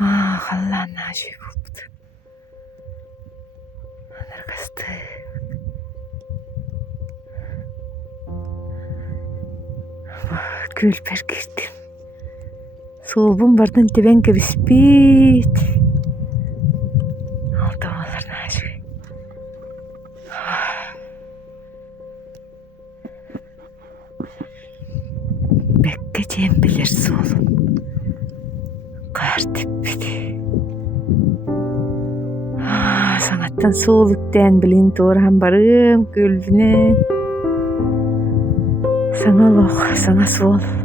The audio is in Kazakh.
Халлаан наашгүй бүгд. Анаргастай. Гүлбэр гэрт. Суубун бардан тивэнгэ биспит. Алтаалар наашгүй. Бэкгэ чембэлэр суул. Гартиппит. Саңаттан суулыттан билин туурхан барым гүлбүнэ. Саңа лох, саңа суул.